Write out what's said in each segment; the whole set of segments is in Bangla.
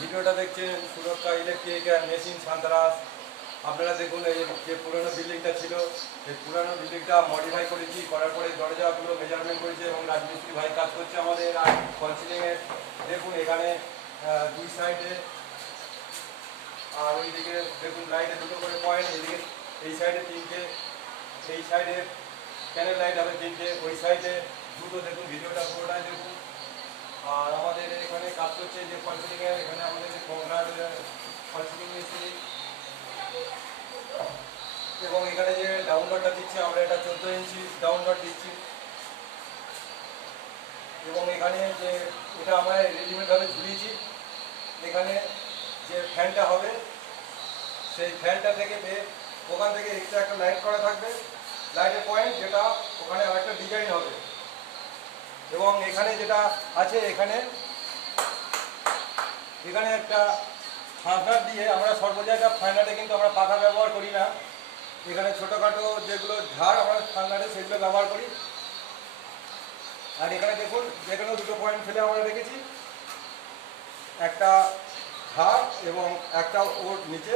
ভিডিওটা দেখছেন সুরক্ষা ইলেকট্রিক অ্যান্ড মেশিন সান্তারাস। আপনারা দেখুন এই যে পুরনো বিল্ডিংটা ছিল, এই পুরনো বিল্ডিংটা মডিফাই করেছি, করার পরে দরজাগুলো মেজারমেন্ট করেছে এবং রাজমিস্ত্রি ভাই কাজ করছে আমাদের আর ফলসিলিংয়ের। দেখুন এখানে দুই সাইডে আর ওইদিকে দেখুন লাইটে দুটো করে পয়েন্ট, এদিকে এই সাইডে তিনটে, এই সাইডে ক্যানেল লাইট হবে তিনটে, ওই সাইডে দুটো। দেখুন ভিডিওটা পুরোটাই দেখুন। আর আমাদের এখানে কাজ করছে যে ফলসিলিংয়ের, এখানে আমাদের যে কংক্রিট ফলসিলিং মিস্ত্রি, এবং এখানে যে ডাউনলোডটা দিচ্ছি আমরা, এটা 14 ইঞ্চি ডাউনলোড দিচ্ছি। এবং এখানে যে এটা আমরা রেডিমেডভাবে ঝুলিয়েছি, এখানে যে ফ্যানটা হবে সেই ফ্যানটা থেকে ওখান থেকে এক্সট্রা একটা লাইট করা থাকবে, লাইটের পয়েন্ট, যেটা ওখানে আরেকটা ডিজাইন হবে। এবং এখানে যেটা আছে, এখানে একটা ফাঁকনাট দিয়ে, আমরা সর্ব জায়গায় ফাঁকনাটে কিন্তু আমরা পাখা ব্যবহার করি না, এখানে ছোটোখাটো যেগুলো ঝাড় আমরা ফাঁকনাটে সেগুলো ব্যবহার করি। আর এখানে দেখুন, যেখানেও দুটো পয়েন্ট ফেলে আমরা রেখেছি, একটা ঝাড় এবং একটা ওর নিচে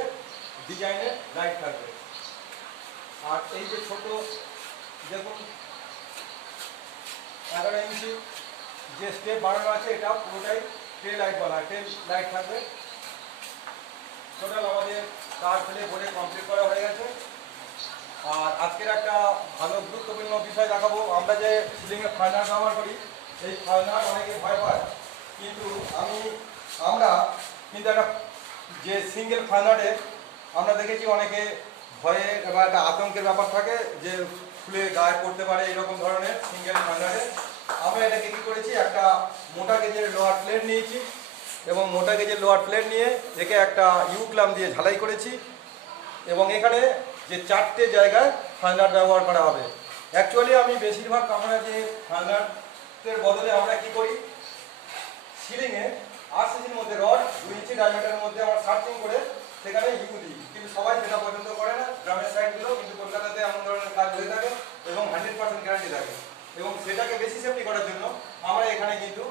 ডিজাইনের লাইট থাকবে। আর এই যে ছোট দেখুন 11 ইঞ্চি যে স্টেপ বানানো আছে, এটা পুরোটাই টেল লাইটওয়ালা, টেল লাইট থাকবে। টোটাল আমাদের কাজ ফেলে বলে কমপ্লিট করা হয়ে গেছে। আর আজকের একটা ভালো গুরুত্বপূর্ণ বিষয় দেখাবো। আমরা যে সিলিংয়ে ফাইনার ব্যবহার করি, এই ফাইনার অনেকে ভয় পায়, কিন্তু আমরা কিন্তু একটা যে সিঙ্গেল ফাইনারে আমরা দেখেছি অনেকে ভয়ে বা একটা আতঙ্কের ব্যাপার থাকে যে খুলে গায়ে পড়তে পারে, এরকম ধরনের সিঙ্গেল ফাইনারে আমরা এটাকে কী করেছি, একটা মোটা গেজের লোহার প্লেট নিয়েছি এবং মোটা গেজের লোহার প্লেট নিয়ে একে একটা ইউক্লাম দিয়ে ঝালাই করেছি। এবং এখানে যে 4টে জায়গায় ফাইনার ব্যবহার করা হবে। অ্যাকচুয়ালি আমি বেশিরভাগ আমরা যে ফাইনারের বদলে আমরা কি করি, সিলিংয়ে RCCর মধ্যে রড 2 ইঞ্চি ডায়ামিটারের মধ্যে আমরা সার্চিং করে সেখানে ইউ দিই, কিন্তু সবাই সেটা পছন্দ করে না গ্রামের সাইডগুলো, কিন্তু কলকাতাতে এমন ধরনের কাজ হয়ে থাকে এবং 100% গ্যারান্টি থাকে। এবং সেটাকে বেশি সেফটি করার জন্য আমরা এখানে কিন্তু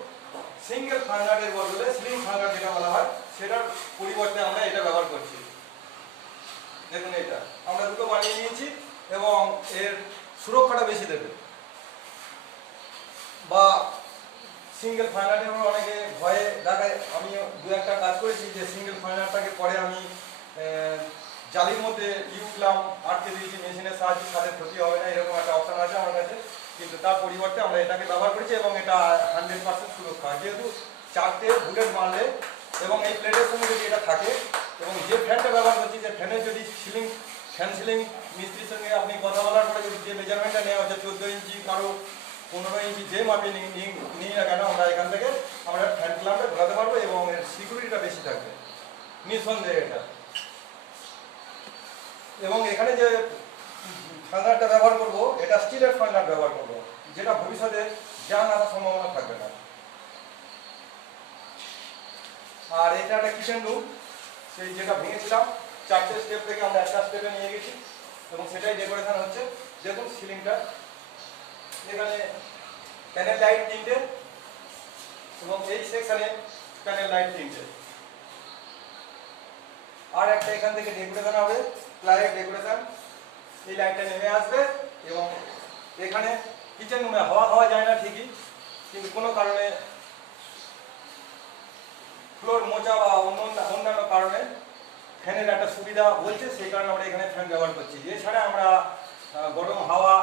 সিঙ্গেল ফাইনারের বদলে স্লিং ফাইনার যেটা বলা হয়, সেটার পরিবর্তে আমরা এটা ব্যবহার করছি। দেখুন এটা আমরা দুটো বানিয়ে নিয়েছি এবং এর সুরক্ষাটা বেশি দেবে। বা সিঙ্গেল ফাইনারে আমরা অনেকে ভয়ে দেখায়, আমি দু একটা কাজ করেছি যে সিঙ্গেল ফাইনারটাকে পরে আমি জালির মধ্যে ইউক্লাম আটকে দিয়েছি মেশিনের সাহায্যে, তাদের ক্ষতি হবে না, এরকম একটা অপশান আছে আমার কাছে। কিন্তু তার পরিবর্তে আমরা এটাকে ব্যবহার করেছি এবং এটা 100% সুরক্ষা, যেহেতু 4টে বুলেট মারলে এবং এই প্লেটের সঙ্গে যদি এটা থাকে। এবং যে ফ্যানটা ব্যবহার করছি, যে ফ্যানের যদি ফ্যান সিলিং মিস্ত্রির সঙ্গে আপনি কথা বলার পরে যদি যে মেজারমেন্টটা নেওয়া হচ্ছে 14 ইঞ্চি, কারো 15 ইঞ্চি, যে মাপে নিই না কেন, আমরা এখান থেকে আমরা ফ্যান ক্লাম্পটা ঘোরাতে পারবো এবং এর সিকিউরিটিটা বেশি থাকবে নিঃসন্দেহে এটা। এবং এখানে যে ফাইনারটা ব্যবহার করব, এটা স্টিলের ফাইনার ব্যবহার করব, যেটা ভবিষ্যতে জান আসার সম্ভাবনা থাকবে না। আর এটা একটা কিচেন রুম, সেই যেটা ভেঙেছিলাম 4টে স্টেপ থেকে আমরা একটা স্টেপে নিয়ে গেছি এবং সেটাই ডেকোরেশন হচ্ছে। দেখুন সিলিংটা, এখানে প্যানেল লাইট 3টে এবং এই সেকশনে প্যানেল লাইট 3টে। আর একটা এখান থেকে ডেকোরেশন হবে, প্লাইয়ের ডেকোরেশন, এই লাইটটা নেমে আসবে। এবং এখানে কিচেন রুমে হাওয়া খাওয়া যায় না ঠিকই, কিন্তু কোনো কারণে ফ্লোর মোচা বা অন্যান্য কারণে ফ্যানের একটা সুবিধা বলছে, সেই কারণে আমরা এখানে ফ্যান ব্যবহার করছি। এছাড়া আমরা গরম হাওয়া